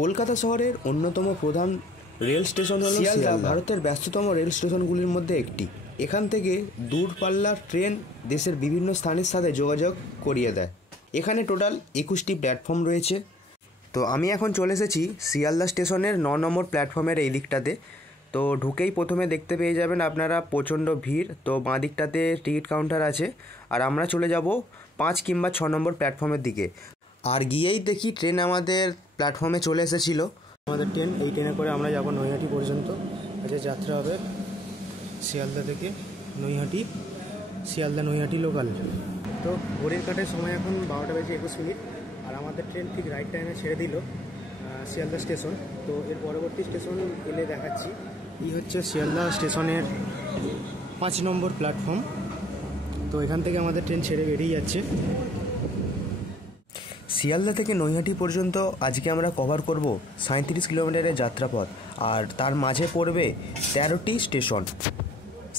কলকাতা শহরের অন্যতম প্রধান রেল স্টেশন হল শিয়ালদা। ভারতের ব্যস্ততম রেল স্টেশনগুলির মধ্যে একটি। এখান থেকে দূরপাল্লার ট্রেন দেশের বিভিন্ন স্থানের সাথে যোগাযোগ করিয়ে দেয়। এখানে টোটাল 21টি প্ল্যাটফর্ম রয়েছে। তো আমি এখন চলে এসেছি শিয়ালদা স্টেশনের 9 নম্বর প্ল্যাটফর্মের এই দিকটাতে। তো ঢুকেই প্রথমে দেখতে পেয়ে যাবেন আপনারা প্রচণ্ড ভিড়। তো বাঁ দিকটাতে টিকিট কাউন্টার আছে, আর আমরা চলে যাব 5 কিংবা 6 নম্বর প্ল্যাটফর্মের দিকে। আর গিয়েই দেখি ট্রেন আমাদের প্ল্যাটফর্মে চলে এসেছিলো। আমাদের ট্রেন, এই ট্রেনে করে আমরা যাব নৈহাটি পর্যন্ত। আজকে যাত্রা হবে শিয়ালদা থেকে নৈহাটি, শিয়ালদা নৈহাটি লোকাল। তো ঘড়ির কাঁটায় সময় এখন 12:21। আর আমাদের ট্রেন ঠিক রাইট টাইমে ছেড়ে দিল শিয়ালদা স্টেশন। তো এর পরবর্তী স্টেশন এলে দেখাচ্ছি। এই হচ্ছে শিয়ালদা স্টেশনের 5 নম্বর প্ল্যাটফর্ম। তো এখান থেকে আমাদের ট্রেন ছেড়ে বেরিয়ে যাচ্ছে। শিয়ালদা থেকে নৈহাটি পর্যন্ত আজকে আমরা কভার করব 37 কিলোমিটারের যাত্রাপথ, আর তার মাঝে পড়বে 13টি স্টেশন।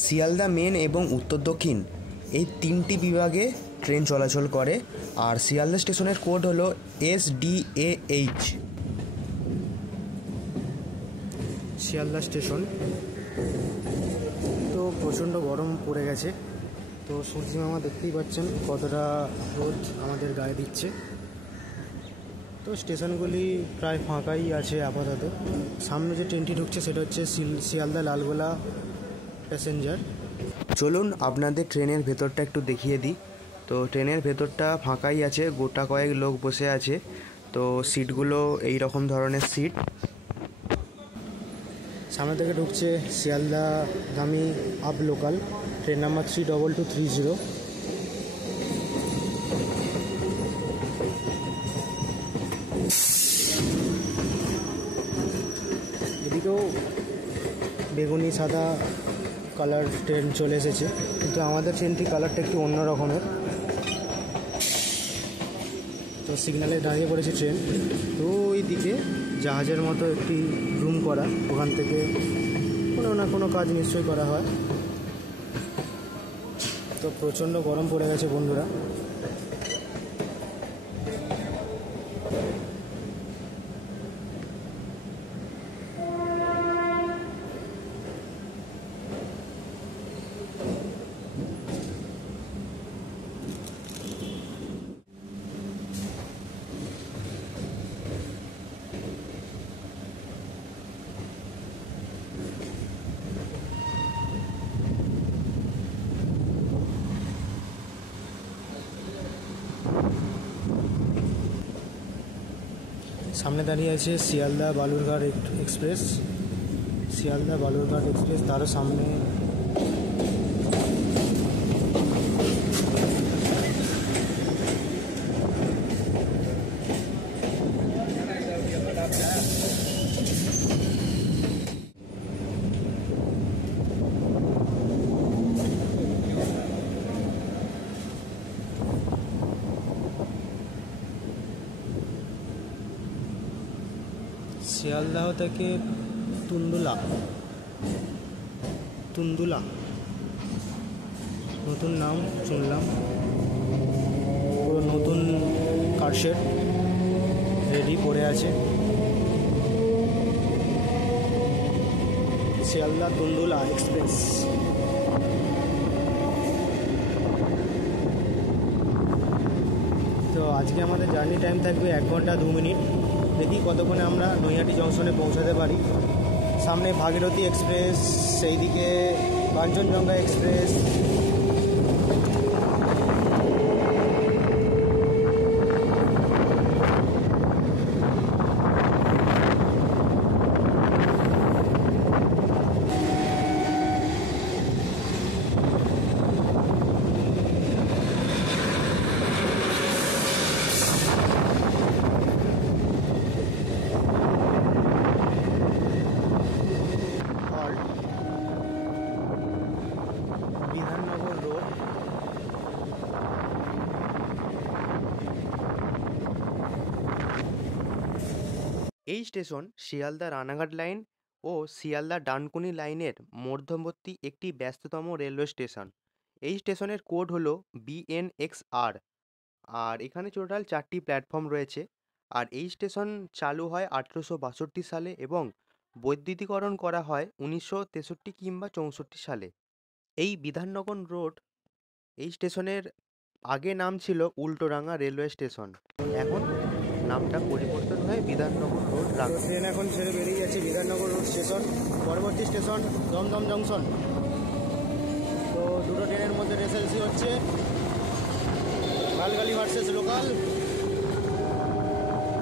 শিয়ালদা মেন এবং উত্তর দক্ষিণ এই 3টি বিভাগে ট্রেন চলাচল করে। আর শিয়ালদা স্টেশনের কোড হলো SDAH। শিয়ালদা স্টেশন। তো প্রচণ্ড গরম পড়ে গেছে। তো সূর্যি মামা দেখতেই পাচ্ছেন কতটা রোদ আমাদের গায়ে দিচ্ছে। তো স্টেশনগুলি প্রায় ফাঁকাই আছে আপাতত। সামনে যে ট্রেনটি ঢুকছে সেটা হচ্ছে শিয়ালদা লালগোলা প্যাসেঞ্জার। চলুন আপনাদের ট্রেনের ভেতরটা একটু দেখিয়ে দিই। তো ট্রেনের ভেতরটা ফাঁকাই আছে, গোটা কয়েক লোক বসে আছে। তো সিটগুলো এই রকম ধরনের সিট। সামনে থেকে ঢুকছে শিয়ালদাগামী আপ লোকাল ট্রেন নাম্বার 32230। এদিকেও বেগুনি সাদা কালার ট্রেন চলে এসেছে, কিন্তু আমাদের ট্রেনটি কালারটা একটু অন্য রকমের। তো সিগন্যালে দাঁড়িয়ে পড়েছে ট্রেন। তো ওই দিকে জাহাজের মতো একটি রুম করা, ওখান থেকে কোনো না কোনো কাজ নিশ্চয়ই করা হয়। তো প্রচণ্ড গরম পড়ে গেছে বন্ধুরা। সামনে দাঁড়িয়ে আছে শিয়ালদা বালুরঘাট এক্সপ্রেস। শিয়ালদা বালুরঘাট এক্সপ্রেস, তারও সামনে শিয়ালদাহ থেকে তুন্দুলা নতুন নাম শুনলাম। পুরো নতুন কারশেড রেডি পড়ে আছে। শিয়ালদা তুন্দুলা এক্সপ্রেস। তো আজকে আমাদের জার্নি টাইম থাকবে 1 ঘন্টা 2 মিনিট। দেখি কতক্ষণে আমরা নৈহাটি জংশনে পৌঁছাতে পারি। সামনে ভাগীরথী এক্সপ্রেস, সেই দিকে কাঞ্চনজঙ্ঘা এক্সপ্রেস। এই স্টেশন শিয়ালদা রানাঘাট লাইন ও শিয়ালদা ডানকুনি লাইনের মধ্যবর্তী একটি ব্যস্ততম রেলওয়ে স্টেশন। এই স্টেশনের কোড হলো BNXR। আর এখানে টোটাল 4টি প্ল্যাটফর্ম রয়েছে। আর এই স্টেশন চালু হয় 1862 সালে এবং বৈদ্যুতিকরণ করা হয় 1963 কিংবা 64 সালে। এই বিধাননগর রোড এই স্টেশনের আগে নাম ছিল উল্টোডাঙ্গা রেলওয়ে স্টেশন, এখন নামটা পরিবর্তন হয়ে বিধাননগর রোড রাখা। ট্রেন এখন ছেড়ে বেরিয়ে যাচ্ছে বিধাননগর রোড স্টেশন, পরবর্তী স্টেশন দমদম জংশন। তো দুটো ট্রেনের মধ্যে রেসারেসি হচ্ছে, মালগাড়ি ভার্সেস লোকাল,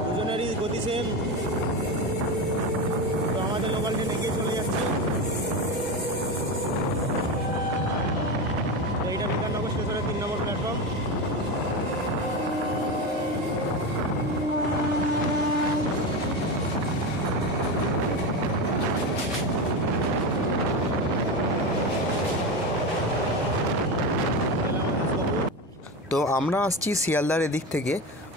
দুজনেরই গতি সেম। তো আমাদের লোকাল ট্রেন এগিয়ে চলে যাচ্ছে। তো এইটা বিধাননগর স্টেশনের 3 নম্বর প্ল্যাটফর্ম। তো আমরা আসছি শিয়ালদার এদিক থেকে,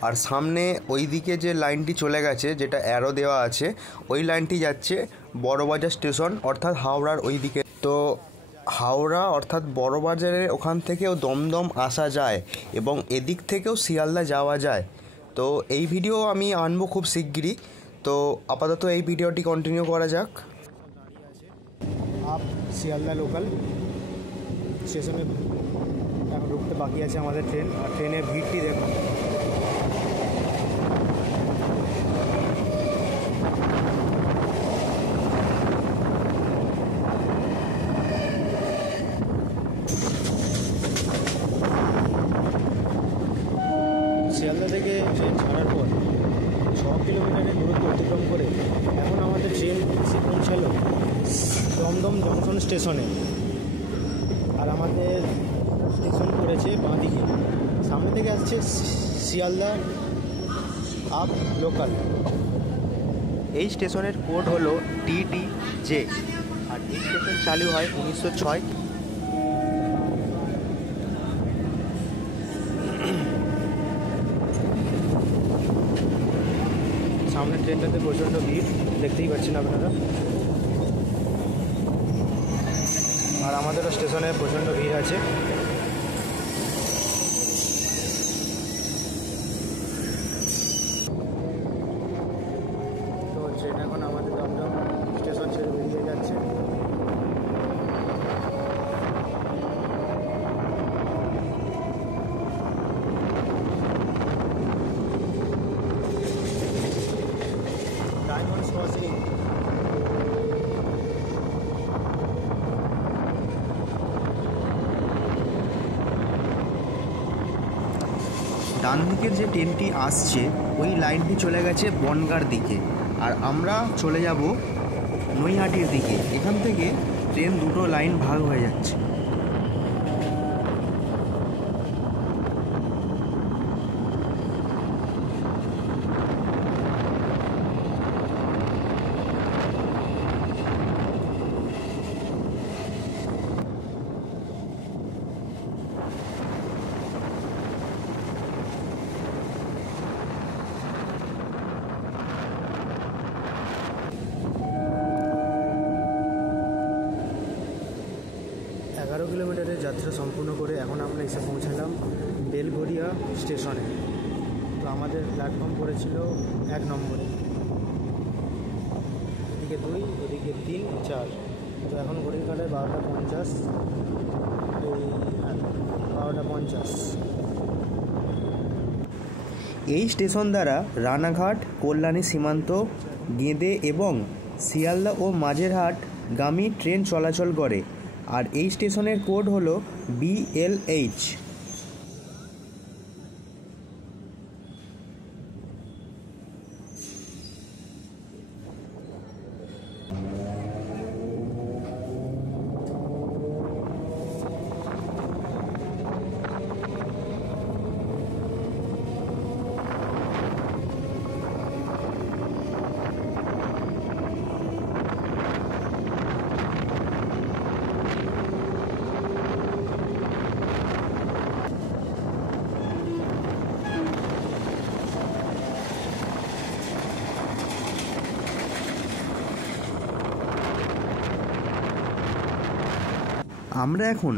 আর সামনে ওই দিকে যে লাইনটি চলে গেছে, যেটা অ্যারো দেওয়া আছে, ওই লাইনটি যাচ্ছে বড়বাজার স্টেশন অর্থাৎ হাওড়ার ওই দিকে। তো হাওড়া অর্থাৎ বড়বাজারের ওখান থেকেও দমদম আসা যায় এবং এদিক থেকেও শিয়ালদা যাওয়া যায়। তো এই ভিডিও আমি আনবো খুব শিগগিরই। তো আপাতত এই ভিডিওটি কন্টিনিউ করা যাক। আপ শিয়ালদা লোকাল স্টেশনে এখন ঢুকতে বাকি আছে আমাদের ট্রেন। আর ট্রেনের ভিড়টি দেখুন। শিয়ালদা থেকে ট্রেন ছাড়ার পর 6 কিলোমিটারের দূরত্ব অতিক্রম করে এখন আমাদের ট্রেন এসে পৌঁছালো দমদম জংশন স্টেশনে। আর আমাদের স্টেশন পড়েছে বাঁদিকে, সামনে থেকে আসছে শিয়ালদা আপ লোকাল। এই স্টেশনের কোড হলো DDJ। আর এই স্টেশন চালু হয় 1906। সামনের ট্রেনটাতে প্রচণ্ড ভিড়, দেখতেই পাচ্ছেন আপনারা। আর আমাদেরও স্টেশনে প্রচণ্ড ভিড় আছে। তো ট্রেন এখন আমাদের দমদম স্টেশন ছেড়ে বেরিয়ে যাচ্ছে। Diamonds crossing. ডান দিকের যে ট্রেনটি আসছে ওই লাইনটি চলে গেছে বনগাঁর দিকে, আর আমরা চলে যাব নৈহাটির দিকে। এখান থেকে ট্রেন দুটো লাইন ভাগ হয়ে যাচ্ছে। কিলোমিটারের যাত্রা সম্পূর্ণ করে এখন আমরা এসে পৌঁছালাম বেলঘরিয়া স্টেশনে। তো আমাদের প্ল্যাটফর্ম পড়েছিল 1 নম্বরে, এদিকে 2, ওদিকে 3, 4। তো এখন ঘড়ির কাঁটায় 12:50। 12:50। এই স্টেশন দ্বারা রানাঘাট, কল্যাণী সীমান্ত, গেদে এবং শিয়ালদা ও মাঝেরহাট গামী ট্রেন চলাচল করে। আর এই স্টেশনের কোড হলো BLH। আমরা এখন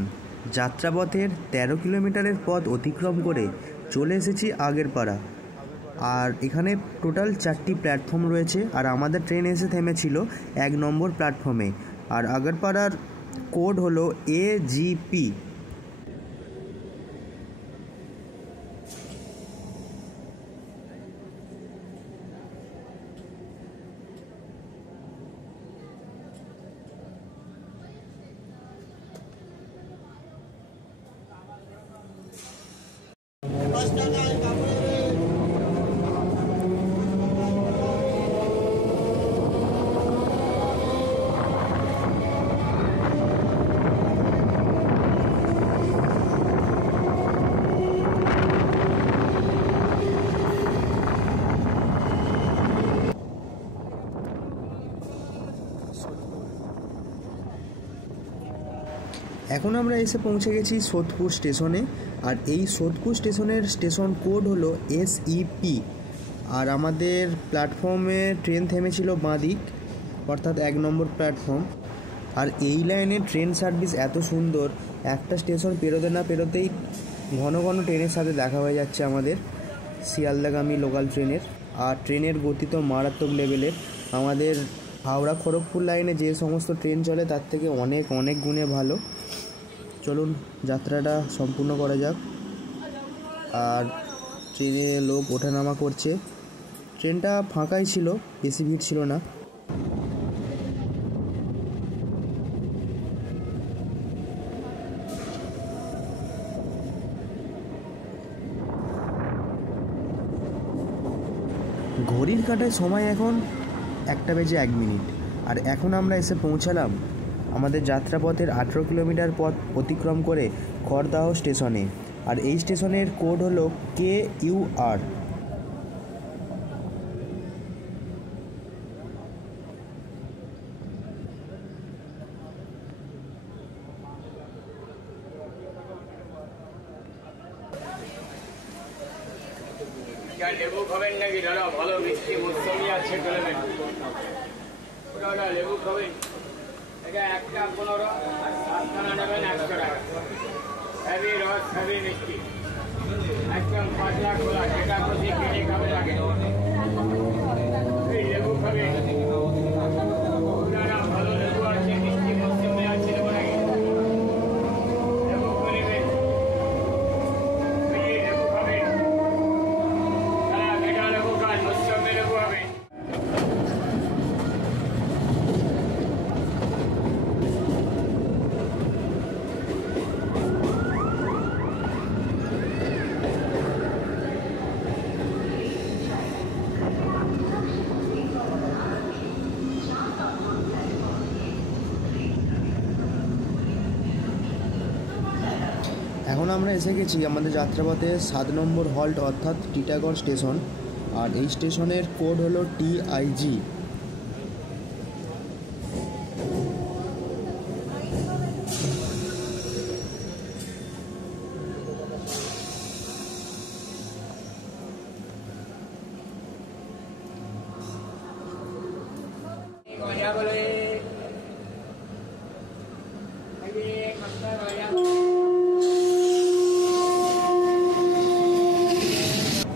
যাত্রাপথের 13 কিলোমিটারের পথ অতিক্রম করে চলে এসেছি আগরপাড়া। আর এখানে টোটাল 4টি প্ল্যাটফর্ম রয়েছে, আর আমাদের ট্রেন এসে থেমেছিল 1 নম্বর প্ল্যাটফর্মে। আর আগরপাড়ার কোড হলো AGP। এখন আমরা এসে পৌঁছে গেছি সোদপুর স্টেশনে। আর এই সোদপুর স্টেশনের স্টেশন কোড হলো SEP। আর আমাদের প্ল্যাটফর্মে ট্রেন থেমেছিল বাঁদিক, অর্থাৎ 1 নম্বর প্ল্যাটফর্ম। আর এই লাইনে ট্রেন সার্ভিস এত সুন্দর, একটা স্টেশন পেরোতে না পেরোতেই ঘন ঘন ট্রেনের সাথে দেখা হয়ে যাচ্ছে আমাদের শিয়ালদাগামী লোকাল ট্রেনের। আর ট্রেনের গতি তো মারাত্মক লেভেলের। আমাদের হাওড়া খড়গপুর লাইনে যে সমস্ত ট্রেন চলে তার থেকে অনেক অনেক গুণে ভালো। চলুন যাত্রাটা সম্পূর্ণ করা যাক। আর ট্রেনে লোক ওঠানামা করছে। ট্রেনটা ফাঁকাই ছিল, বেশি ভিড় ছিল না। ঘড়ির কাঁটায় সময় এখন 1:01। আর এখন আমরা এসে পৌঁছালাম আমাদের যাত্রাপথের 18 কিলোমিটার পথ অতিক্রম করে খড়দাহ স্টেশনে। আর এই স্টেশনের কোড হলো KUR। লেবু খাবেন নাকি দাদা? ভালো মিষ্টি মৌসুমি আছে, ওটা লেবু খাবেন। এটা 1:15 আর 7খানা নেবেন 100 টাকা। হেভি রস, হেভি মিষ্টি, একদম পাতলা খোলা, যেটা খুশি কিনে খাবে লাগে। লেবু খাবেন, ভালো লেবু আছে, মিষ্টি মৌসুমি আছে, লেবু নাকি লেবু নেবেন। লেবু খাবেন, লেবু খান, মৌসুমি লেবু হবে। এখন আমরা এসে গেছি আমাদের যাত্রাপথে 7 নম্বর হল্ট, অর্থাৎ টিটাগড় স্টেশন। আর এই স্টেশনের কোড হলো TIG।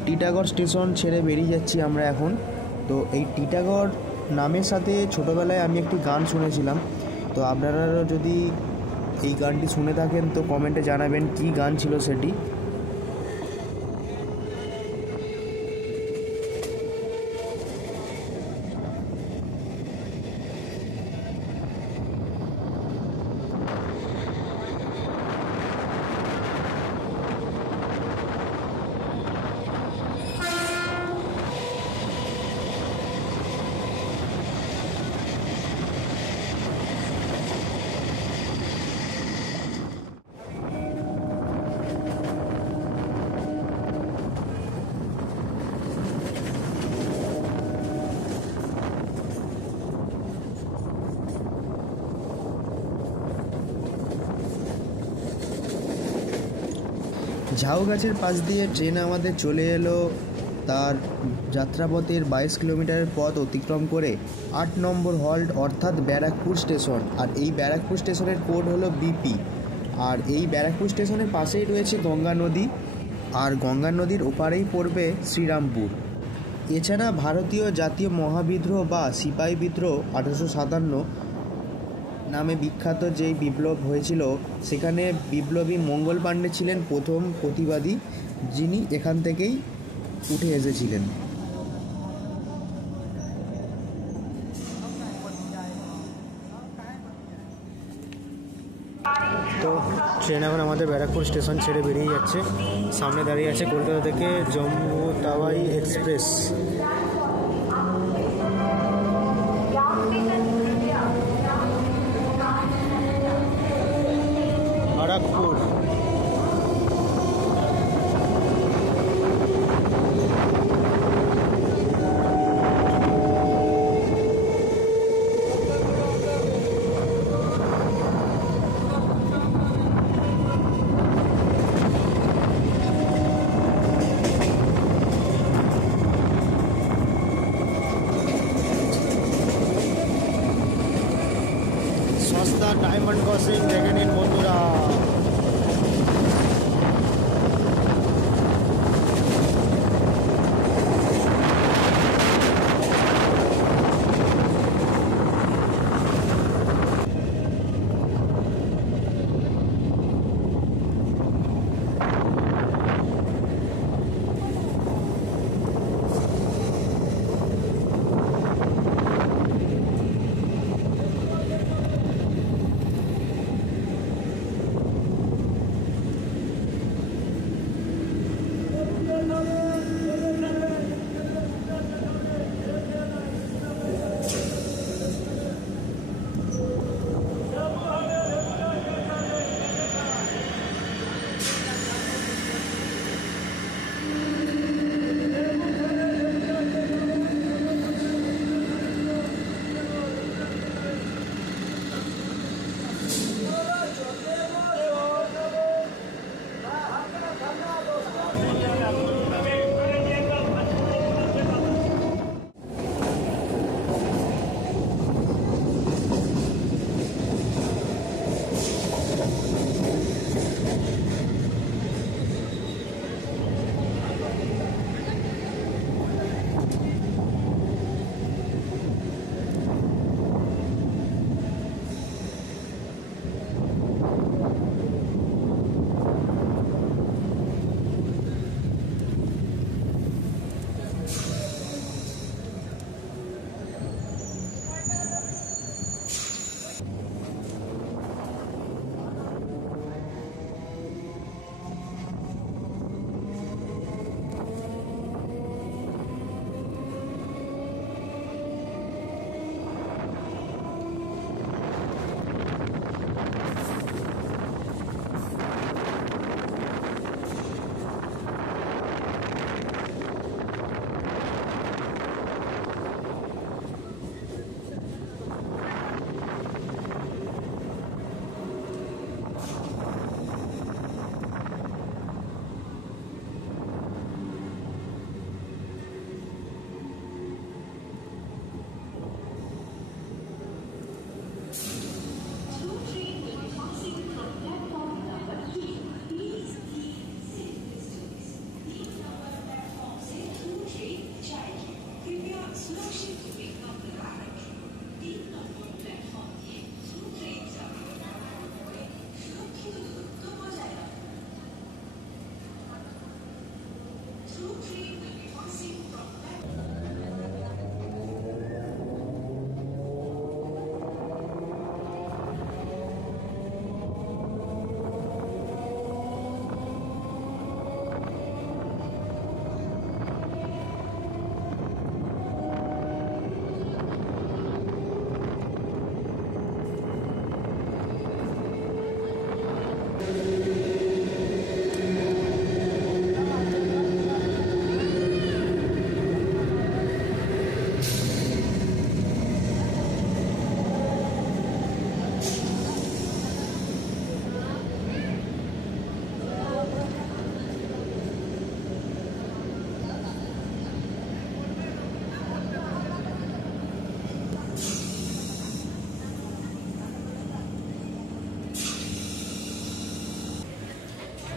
টিটাগড় স্টেশন ছেড়ে বেরিয়ে যাচ্ছি আমরা এখন। তো এই টিটাগড় নামের সাথে ছোটোবেলায় আমি একটি গান শুনেছিলাম। তো আপনারাও যদি এই গানটি শুনে থাকেন তো কমেন্টে জানাবেন কী গান ছিল সেটি। ঝাউ গাছের পাশ দিয়ে ট্রেন আমাদের চলে এলো তার যাত্রাপথের 22 কিলোমিটারের পথ অতিক্রম করে 8 নম্বর হল্ট অর্থাৎ ব্যারাকপুর স্টেশন। আর এই ব্যারাকপুর স্টেশনের কোড হলো BP। আর এই ব্যারাকপুর স্টেশনের পাশেই রয়েছে গঙ্গা নদী, আর গঙ্গা নদীর ওপারেই পড়বে শ্রীরামপুর। এছাড়া ভারতীয় জাতীয় মহাবিদ্রোহ বা সিপাহী বিদ্রোহ 1857 নামে বিখ্যাত যেই বিপ্লব হয়েছিল, সেখানে বিপ্লবী মঙ্গল পাণ্ডে ছিলেন প্রথম প্রতিবাদী, যিনি এখান থেকেই উঠে এসেছিলেন। তো ট্রেন এখন আমাদের ব্যারাকপুর স্টেশন ছেড়ে বেরিয়ে যাচ্ছে। সামনে দাঁড়িয়ে আছে কলকাতা থেকে জম্মু তাওয়াই এক্সপ্রেস। ব্যারাকপুর সস্তা ডায়মন্ড ক্রসিং দেখে নিন বন্ধুরা।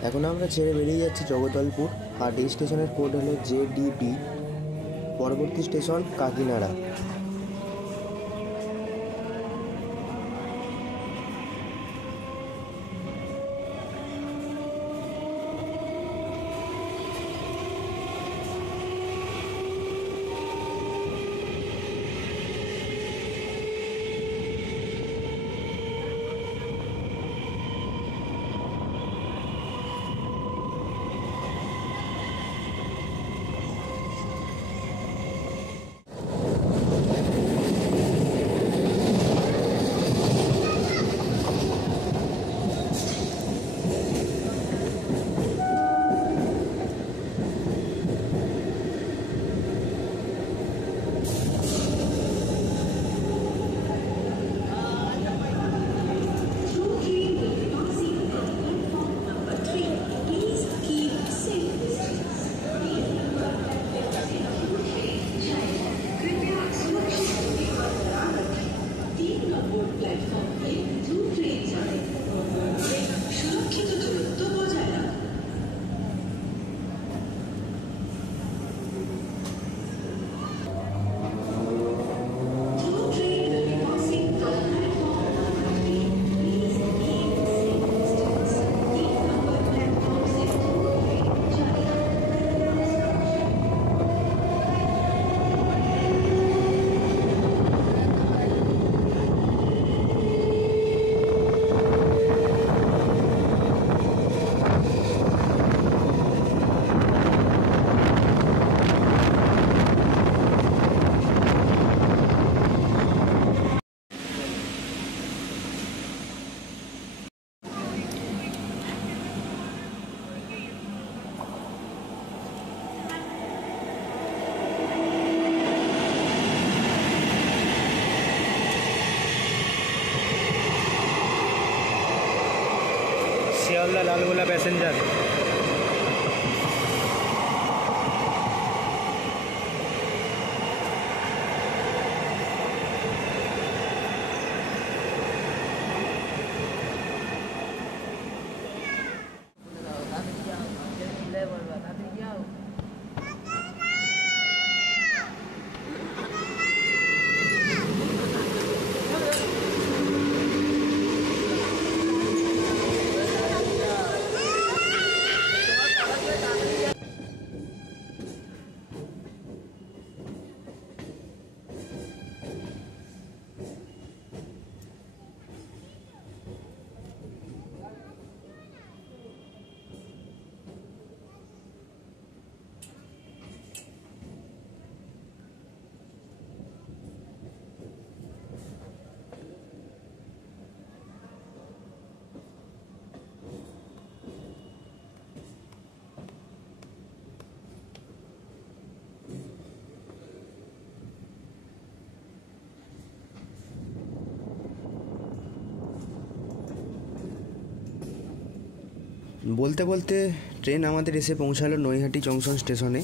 এখন আমরা ছেড়ে বেরিয়ে যাচ্ছি জগদলপুর, আর এই স্টেশনের কোড হলো JDB। পরবর্তী স্টেশন কাকিনাড়া। শিয়ালদা লালগোলা প্যাসেঞ্জার। বলতে বলতে ট্রেন আমাদের এসে পৌঁছালো নৈহাটি জংশন স্টেশনে।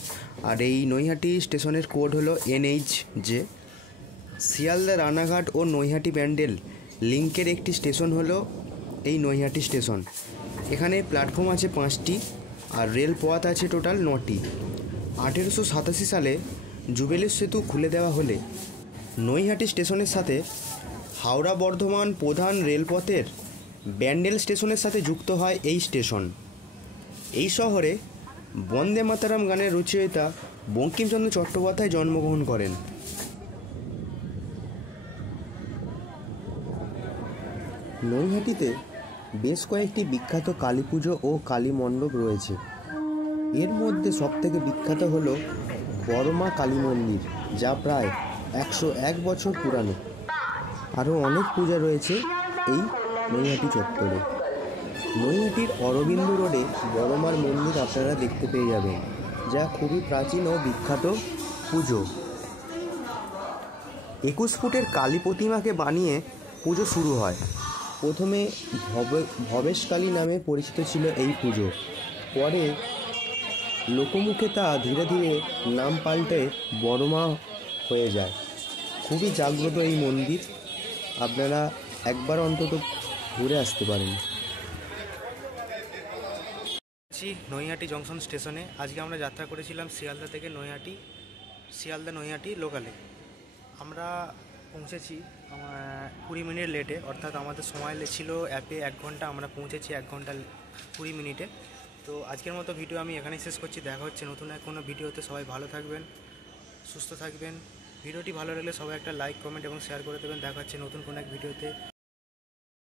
আর এই নৈহাটি স্টেশনের কোড হলো NH। শিয়ালদা রানাঘাট ও নৈহাটি ব্যান্ডেল লিঙ্কের একটি স্টেশন হলো এই নৈহাটি স্টেশন। এখানে প্ল্যাটফর্ম আছে 5টি আর রেল পথ আছে টোটাল 9টি। 1887 সালে জুবিলি সেতু খুলে দেওয়া হলে নৈহাটি স্টেশনের সাথে হাওড়া বর্ধমান প্রধান রেলপথের ব্যান্ডেল স্টেশনের সাথে যুক্ত হয় এই স্টেশন। এই শহরে বন্দে মাতরম গানের রচয়িতা বঙ্কিমচন্দ্র চট্টোপাধ্যায় জন্মগ্রহণ করেন। নৈহাটিতে বেশ কয়েকটি বিখ্যাত কালী পুজো ও কালী মণ্ডপ রয়েছে। এর মধ্যে সবথেকে বিখ্যাত হলো বড়মা কালী মন্দির, যা প্রায় 101 বছর পুরানো। আরও অনেক পূজা রয়েছে এই নৈহাটি চত্বরে। নৈহাটির অরবিন্দ রোডে বড়মার মন্দির আপনারা দেখতে পেয়ে যাবেন, যা খুবই প্রাচীন ও বিখ্যাত পুজো। 21 ফুটের কালী প্রতিমাকে বানিয়ে পুজো শুরু হয়। প্রথমে ভবেশকালী নামে পরিচিত ছিল এই পুজো, পরে লোকমুখে তা ধীরে ধীরে নাম পাল্টে বড়মা হয়ে যায়। খুবই জাগ্রত এই মন্দির, আপনারা একবার অন্তত ঘুরে আসতে পারেন। নৈহাটি জংশন স্টেশনে। আজকে আমরা যাত্রা করেছিলাম শিয়ালদা থেকে নৈহাটি লোকালে। আমরা পৌঁছেছি 20 মিনিট লেটে, অর্থাৎ আমাদের সময় ছিল অ্যাপে 1 ঘন্টা, আমরা পৌঁছেছি 1 ঘন্টা 20 মিনিটে। তো আজকের মতো ভিডিও আমি এখানেই শেষ করছি। দেখা হচ্ছে নতুন এক কোনো ভিডিওতে। সবাই ভালো থাকবেন, সুস্থ থাকবেন। ভিডিওটি ভালো লাগলে সবাই একটা লাইক, কমেন্ট এবং শেয়ার করে দেবেন। দেখা হচ্ছে নতুন কোনো এক ভিডিওতে।